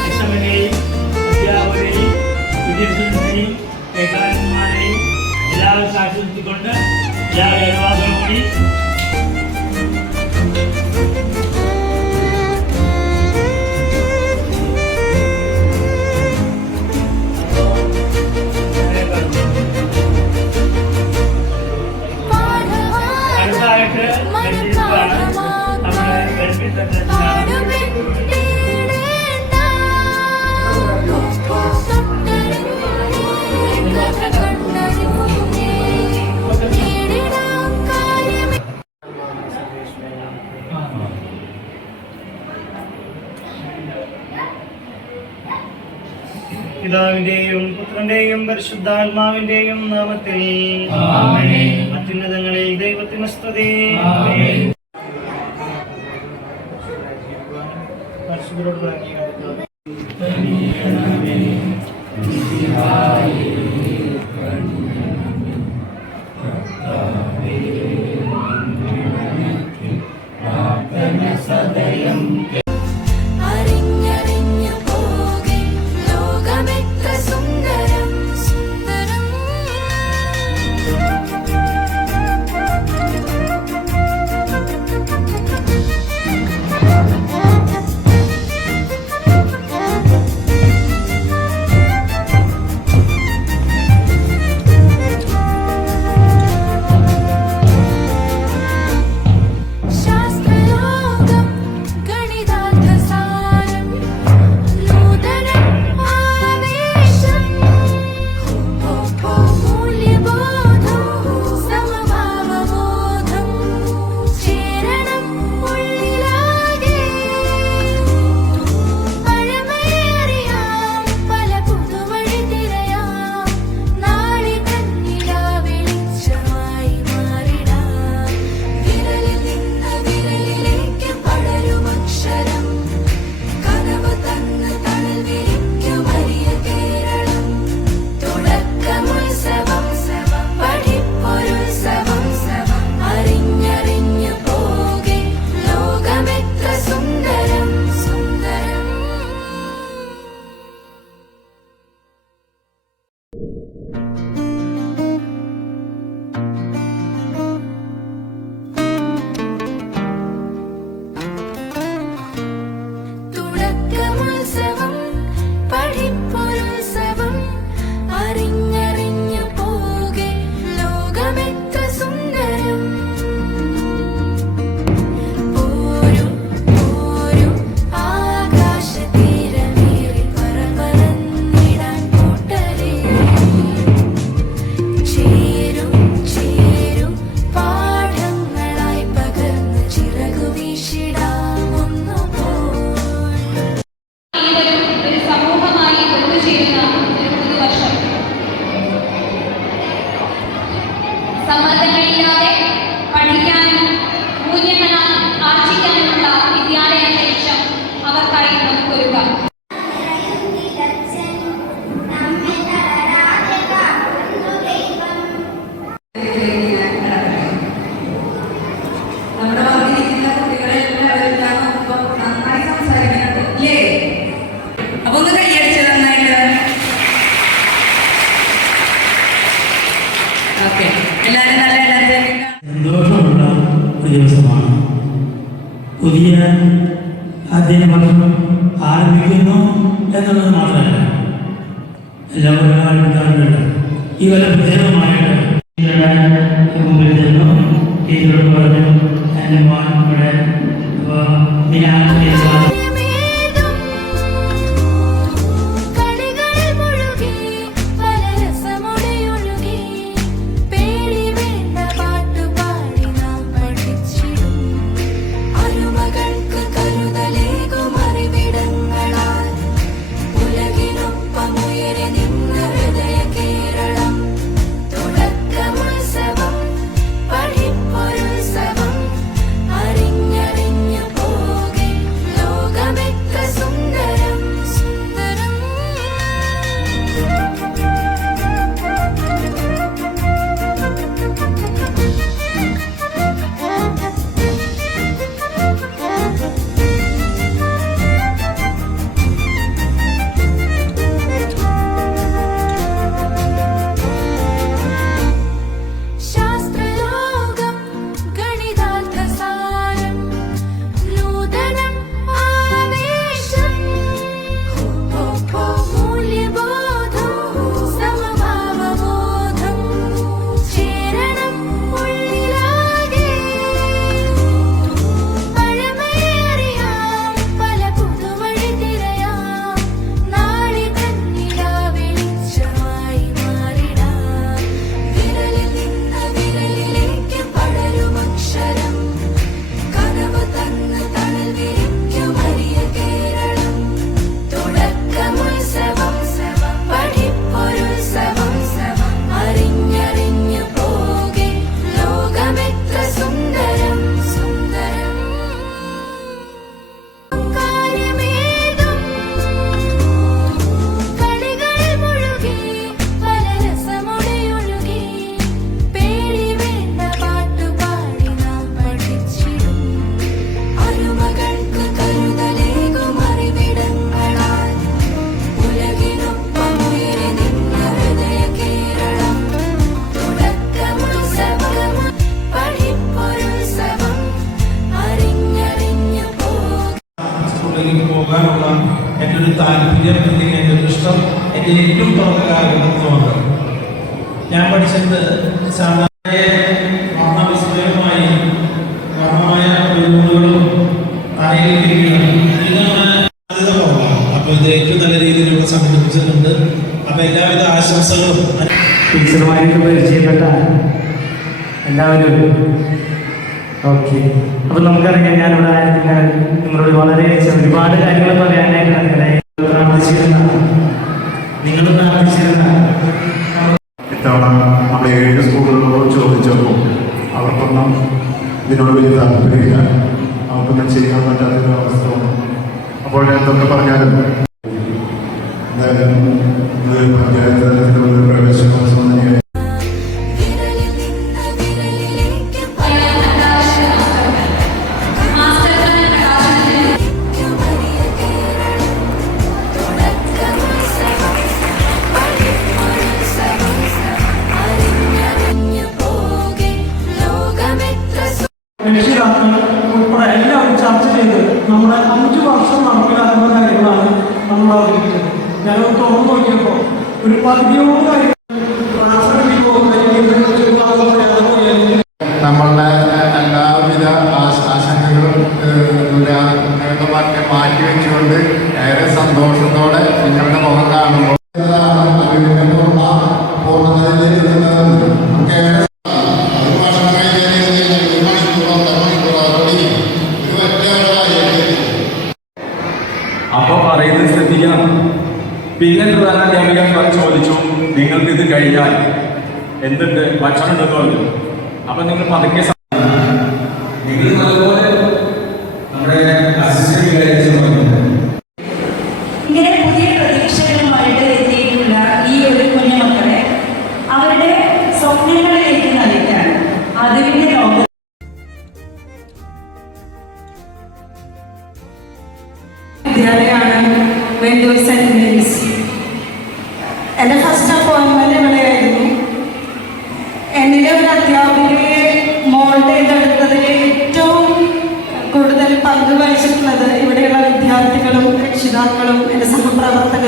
யசமனை வித்யாவனை விதிர்சனை ஏகாந்தமானை எல்லாரும் சாட்சித்துக் கொண்ட யார் எவாசனமணி Thank you. പിതാവിന്റെയും പുത്രന്റെയും പരിശുദ്ധാത്മാവിന്റെയും നാമത്തിൽ. അത്യുന്നതങ്ങളിൽ ദൈവത്തിന് സ്തുതി. പരിശുദ്ധരോട് പ്രാർത്ഥിക്കാം. ഒരു ദിവസമാണ്. പുതിയ അധ്യയന പഠനം ആരംഭിക്കുന്നു എന്നുള്ളത് മാത്രമല്ല എല്ലാവരും ഉണ്ടാകുന്നുണ്ട് ഈ വല്ല പ്രത്യേകമായിട്ട് മുമ്പിൽ നിന്നും ടീച്ചറോട് പറഞ്ഞു എന്റെ മോൻ ഇവിടെ എന്റെ പറഞ്ഞ ഞാൻ പഠിച്ചത് സാധാരണ വർണവിസ്മയമായി വർണമായ കുറവാണ് അപ്പോൾ നല്ല അപ്പോൾ എല്ലാവരും. ഓക്കെ. അപ്പൊ നമുക്കറിയാം ഞാനിവിടെ ആയിരുന്നില്ല നിങ്ങളോട് വളരെ ഒരുപാട് കാര്യങ്ങൾ പറയാനായിട്ട് നിങ്ങൾ പ്രാർത്ഥിച്ചിരുന്ന നോക്കിയപ്പോൾ ഒരു പകുതിയോളം നിങ്ങൾക്ക് ഇത് കഴിഞ്ഞാൽ എന്തുണ്ട്? ഭക്ഷണം ഉണ്ടെന്ന് പറഞ്ഞു. അപ്പൊ നിങ്ങൾ പതുക്കെ എന്റെ നിങ്ങൾ നല്ലപോലെ നമ്മുടെ അസിസ്റ്റന്റ് ഇങ്ങനെ പുതിയ പ്രതീക്ഷകളുമായിട്ട് എത്തിയിട്ടുള്ള ഈ ഒരു കുഞ്ഞുമക്കളെ അവരുടെ സ്വപ്നങ്ങളിലേക്ക് നയിക്കാൻ അതിവിന്റെ ലോകം വിദ്യാലയമാണ് എന്റെ ഫസ്റ്റ്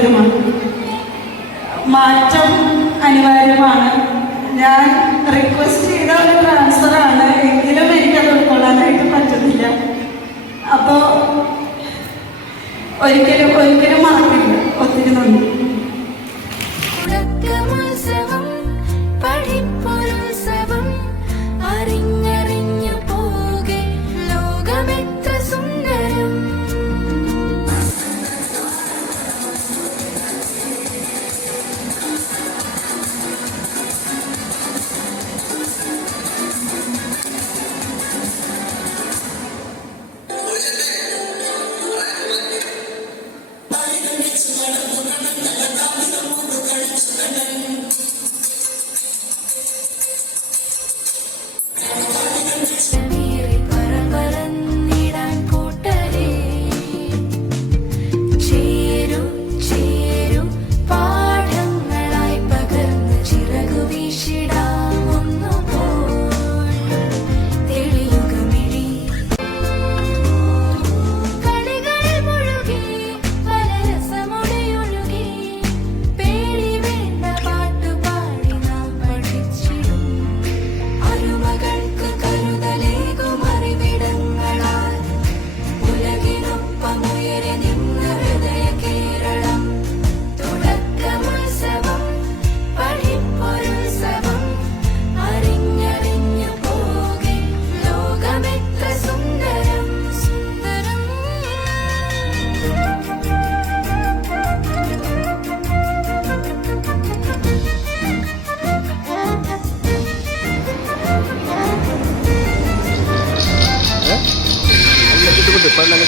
സഹപ്രവർത്തകരുമാണ് മാറ്റം അനിവാര്യമാണ്. ഞാൻ റിക്വസ്റ്റ് ചെയ്ത ഒരു ട്രാൻസ്ഫറാണ് എങ്കിലും എനിക്കത് ഉൾക്കൊള്ളാനായിട്ട് പറ്റുന്നില്ല. അപ്പോ ഒരിക്കലും ഒരിക്കലും മറക്കില്ല preparan las